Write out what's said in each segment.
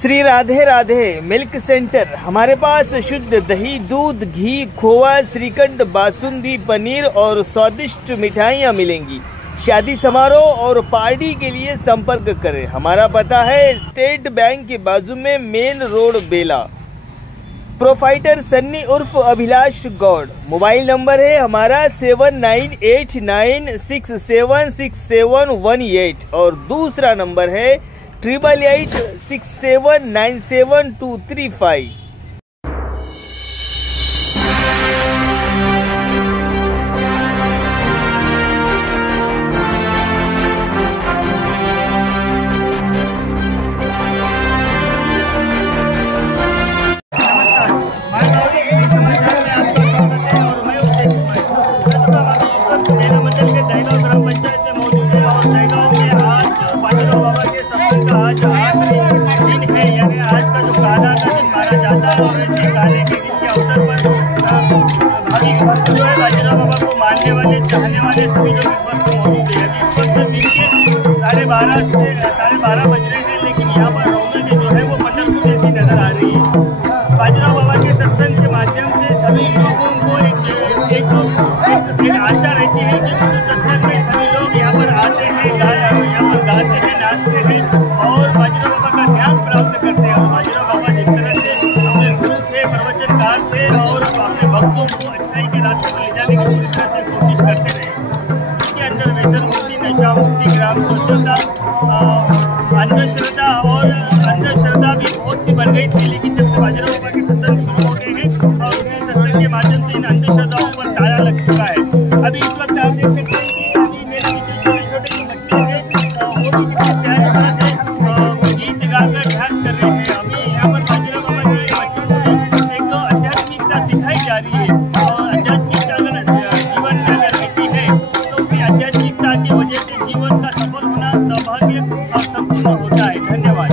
Shri Radhe Radhe milk centre. हमारे पास शुद्ध दही, दूध, घी, खोवा, श्रीखंड, बासुंदी, पनीर और स्वादिष्ट मिठाइयाँ मिलेंगी। शादी समारोह और पार्टी के लिए संपर्क करें। हमारा पता है स्टेट बैंक के बाजू में, मेन रोड, बेला। प्रोफाइटर सन्नी उर्फ अभिलाष गौड़। मोबाइल नंबर है हमारा 7989676718 और दूसरा नंबर है 8886797235। बाजीराव बाबा को मानने वाले, चाहने वाले सभी लोग इस वक्त मौजूद हैं। इस वक्त दिन के 12:30 बज रहे हैं, लेकिन यहाँ पर रौनक जो है वो पंडरपुर जैसी नजर आ रही है। बाजीराव बाबा के सत्संग के माध्यम से सभी लोगों को एक आशा रहती है कि उस सत्संग में सभी लोग यहाँ पर आते हैं, यहाँ पर गाते हैं, नाचते हैं और बाजीराव बाबा का ध्यान प्राप्त करते हैं। और बाजीराव बाबा जिस तरह से अपने गुरु थे, प्रवचनकार थे और अपने भक्तों को अच्छाई के रास्ते पर ले जाने की पूरी तरह से कोशिश करते रहे। इसके अंदर व्यसन मुक्ति, नशा मुक्ति, ग्राम स्वच्छता, अंधश्रद्धा और अंधश्रद्धा भी बहुत सी बढ़ गई थी, लेकिन जब से बाजीराव बाबा के सत्संग शुरू हो गए हैं और उसी सत्संग के माध्यम से इन अंधश्रद्धाओं पर ताला लग चुका है। अभी इस वक्त आप देख सकते हैं कि अभी मेरे पीछे छोटे छोटे जो बच्चे हैं वो भी कितने प्यारी तरह से गीत गाकर डांस कर रहे हैं। अभी यहाँ पर बाजीराव बाबा के बच्चों को एक आध्यात्मिकता सिखाई जा रही है और आध्यात्मिकता अगर जीवन में अगर रहती है तो उसी आध्यात्मिकता की वजह से जीवन का सफल होना, सौभाग्य और संपूर्ण होता है। धन्यवाद।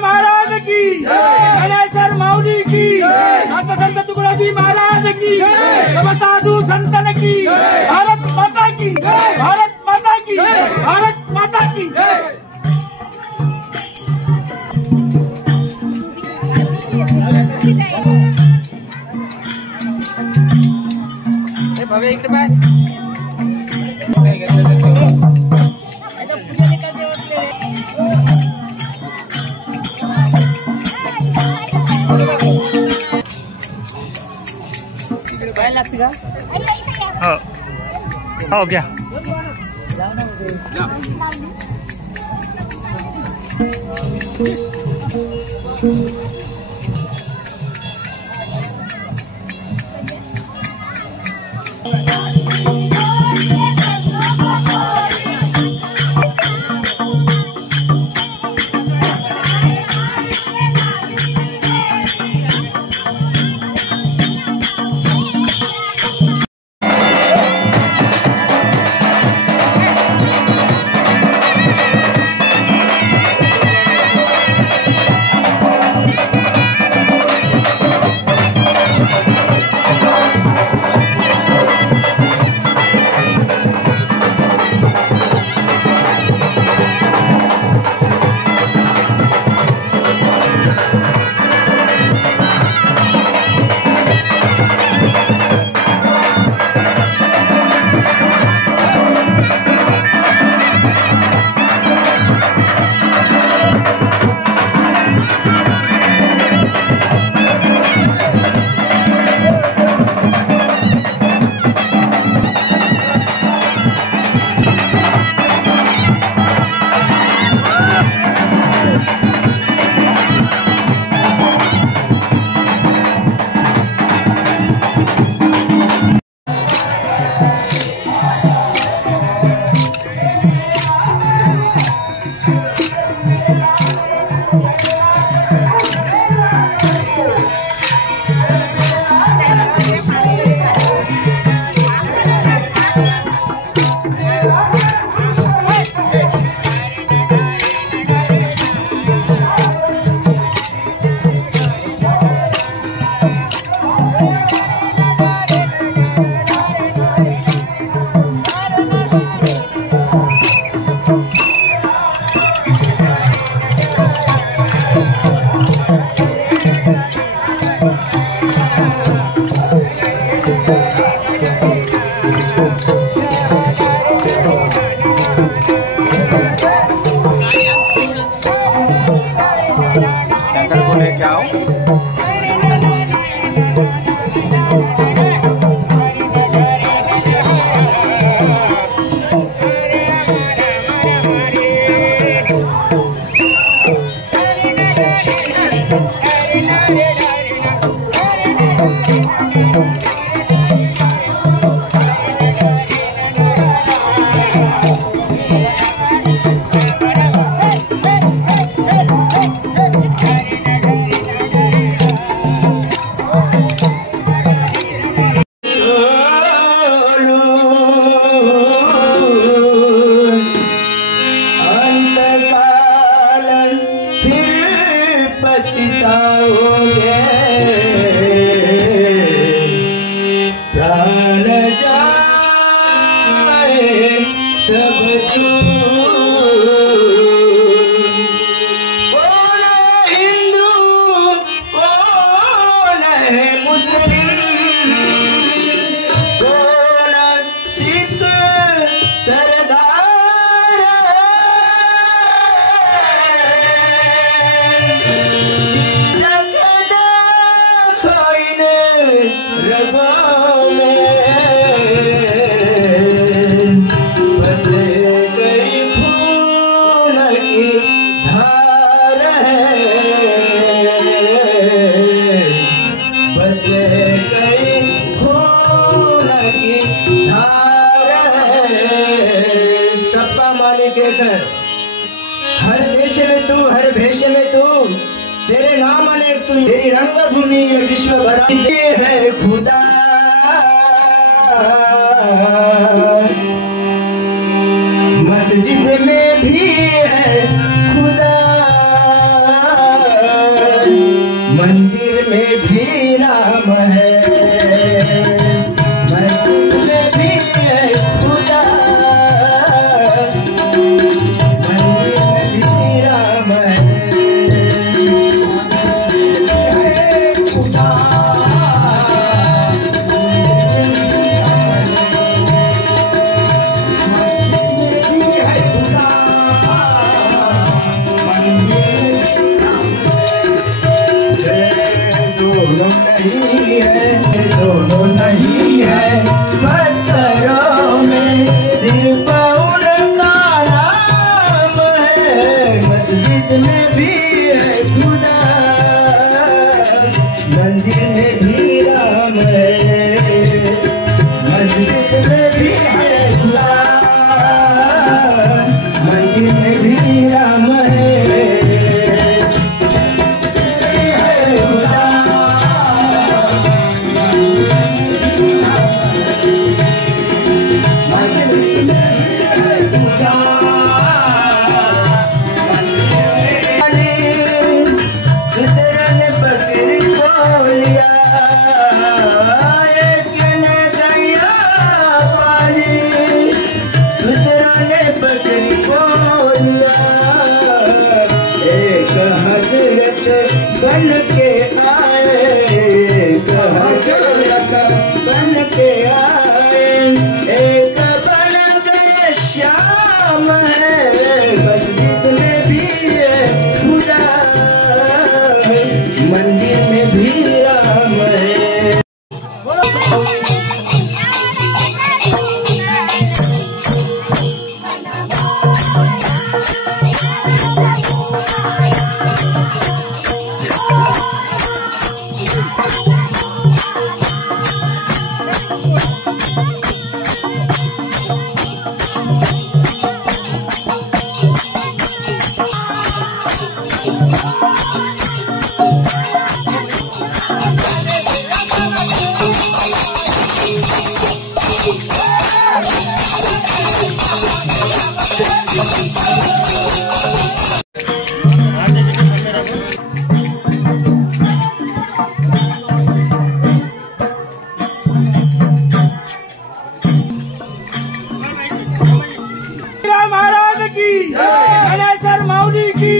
महाराज की गणेश्वर माउली की, संत तुगड़ाजी महाराज की, सब साधु संतन की, भारत माता की, भारत माता की, भारत माता की। भव्य एक हो गया। कौन है हिंदू, कौन है मुस्लिम, कौन सिख सरदार, चीरक देखो इन रगों में, बसे कई खून की धार है, बसे कई खून की धार है। सपा मालिक एक है, हर देश में तू, हर भेष में तू, तेरे नाम अनेक तू, तेरी रंगभूमि ये विश्व भर है खुदा। मस्जिद में भी है खुदा, मंदिर में भी राम है, मस्जिद में भी है खुदा, मंदिर में भी राम है। दोनों नहीं है पत्थरों में, सिर्फ उनका नाम है, मस्जिद में भी है खुदा, मंदिर में भी राम है, मस्जिद में भी है खुदा, मंदिर में भी राम है। बन के आए, एक हजरत बन के आए, एक बन गए श्याम है, मस्जिद में भी है खुदा, मंदिर में भी राम है। महाराज की, गणेश्वर माउली की,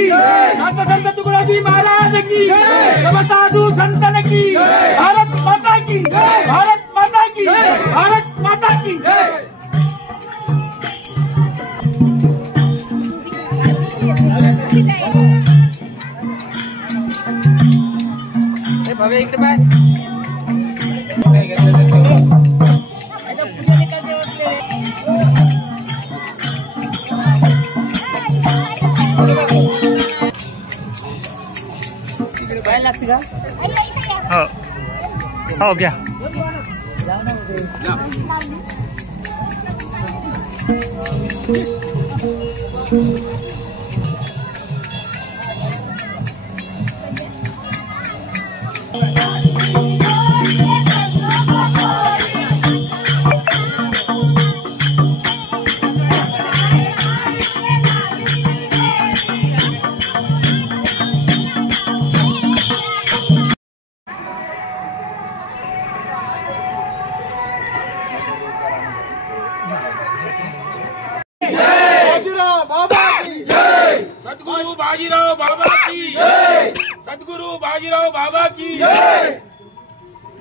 माता संत तुकडोजी महाराज की, सब साधु संतन की, भारत माता की, भारत माता की, भारत माता की। भव्य इकडे पाय लागते का? हो घ्या. जय सद्गुरु बाजीराव बाबा की जय, सद्गुरु बाजीराव बाबा की जय,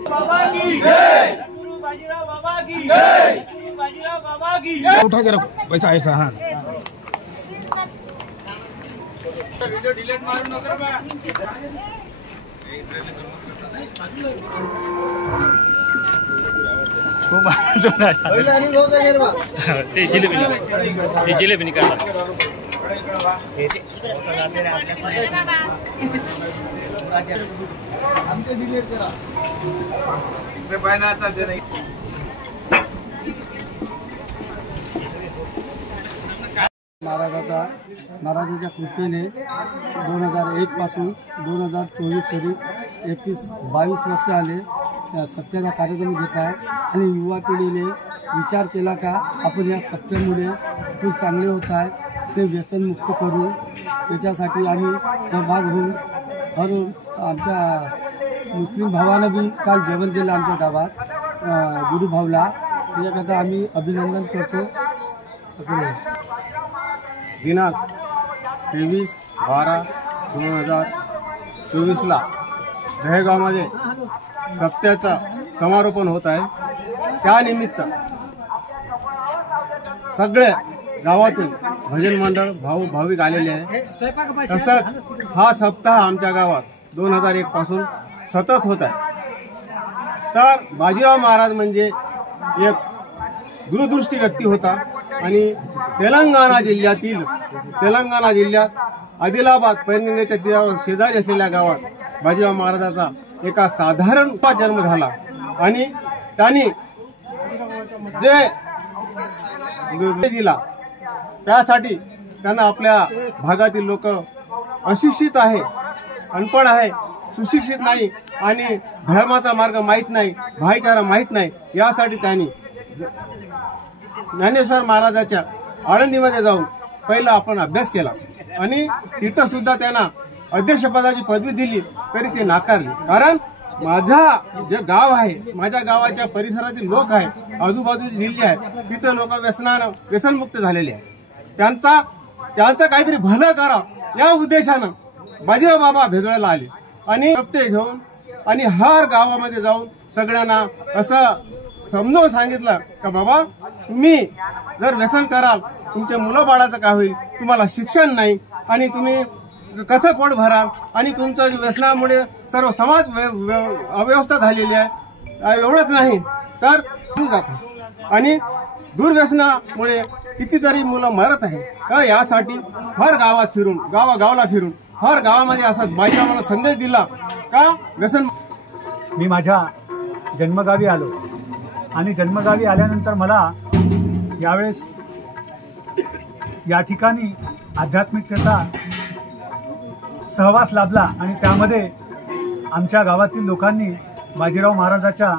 बाबा की जय, सद्गुरु बाजीराव बाबा की जय, सद्गुरु बाजीराव बाबा की जय। उठा के रखो पैसा ऐसा। हाँ वीडियो डिलीट मारू नका बा। खूप जिलेबी निकाला महाराजाच्या कृपेने 2001 पासून 2024 वरी 22 वर्ष आले सप्त्याचा कार्यक्रम घेत आहे आणि युवा पिढीने विचार केला का आपण या सप्त्यामुळे आपण चांगले होत आहे ते व्यसनमुक्त करू याच्यासाठी आम्ही सहभाग होऊन हर आमच्या मुस्लिम भावानं बी काल जेवण दिलं आमच्या गावात गुरुभावला त्याच्याकरता आम्ही अभिनंदन करतो। दिनांक 23/12/2024 दहेगावमध्ये सप्त्याचा समारोपण होत आहे। त्यानिमित्त सगळ्या गावातून भजन मंडळ भाविक आलेले आहे। तसंच हा सप्ताह आमच्या गावात 2001 पासून सतत होत आहे। तर बाजीराव महाराज म्हणजे एक दूरदृष्टी व्यक्ती होता आणि तेलंगणा जिल्ह्यात आदिलाबाद पैनगंगेच्या तीरावर शेजारी असलेल्या गावात बाजीराव महाराजाचा एका साधारण जन्म झाला आणि त्यांनी जे दिला त्यासाठी त्यांना आपल्या भागातील लोक अशिक्षित आहे, अनपढ आहे, सुशिक्षित नाही आणि धर्माचा मार्ग माहीत नाही, भाईचारा माहीत नाही, यासाठी त्यांनी ज्ञानेश्वर महाराजाच्या आळंदीमध्ये जाऊन पहिला आपण अभ्यास केला आणि तिथं सुद्धा त्यांना अध्यक्षपदाची पदवी दिली तरी ते नाकारली। कारण माझा जे गाव आहे, माझ्या गावाच्या परिसरातील लोक आहे, आजूबाजूचे जिल्हे आहे, तिथे लोक व्यसनमुक्त झालेले आहे। त्यांचं काहीतरी भलं करा या उद्देशानं बाजीराव बाबा भेदोळ्याला आले आणि सप्ते घेऊन आणि हर गावामध्ये जाऊन सगळ्यांना असं समजावून सांगितलं का बाबा तुम्ही जर व्यसन कराल तुमच्या मुलाबाळाचं काय होईल, तुम्हाला शिक्षण नाही आणि तुम्ही कसं पोट भराल आणि तुमच्या व्यसनामुळे सर्व समाज अव्यवस्था झालेली आहे। एवढंच नाही तर जात आणि दुर्व्यसनामुळे कितीतरी मुलं मरत आहे। तर यासाठी हर गावात फिरून गावागावाला फिरून हर गावामध्ये असा बाजीरावांना संदेश दिला का व्यसन। मी माझ्या जन्मगावी आलो आणि जन्मगावी आल्यानंतर मला यावेळेस या ठिकाणी आध्यात्मिकतेचा सहवास लाभला आणि त्यामध्ये आमच्या गावातील लोकांनी बाजीराव महाराजाचा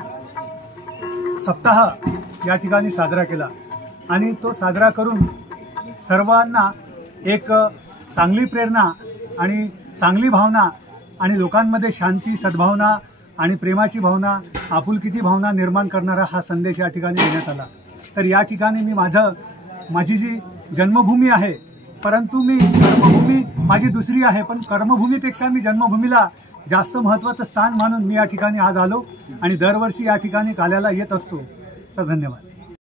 सप्ताह या ठिकाणी साजरा केला आणि तो साजरा करून सर्वांना एक चांगली प्रेरणा आणि चांगली भावना आणि लोकांमध्ये शांती, सद्भावना आणि प्रेमाची भावना, आपुलकीची भावना निर्माण करणारा हा संदेश या ठिकाणी देण्यात आला। तर या ठिकाणी मी माझी जी जन्मभूमी आहे, परंतु मी कर्मभूमी माझी दुसरी आहे, पण कर्मभूमीपेक्षा मी जन्मभूमीला जास्त महत्त्वाचं स्थान मानून मी या ठिकाणी आज आलो आणि दरवर्षी या ठिकाणी काल्याला येत असतो। तर धन्यवाद।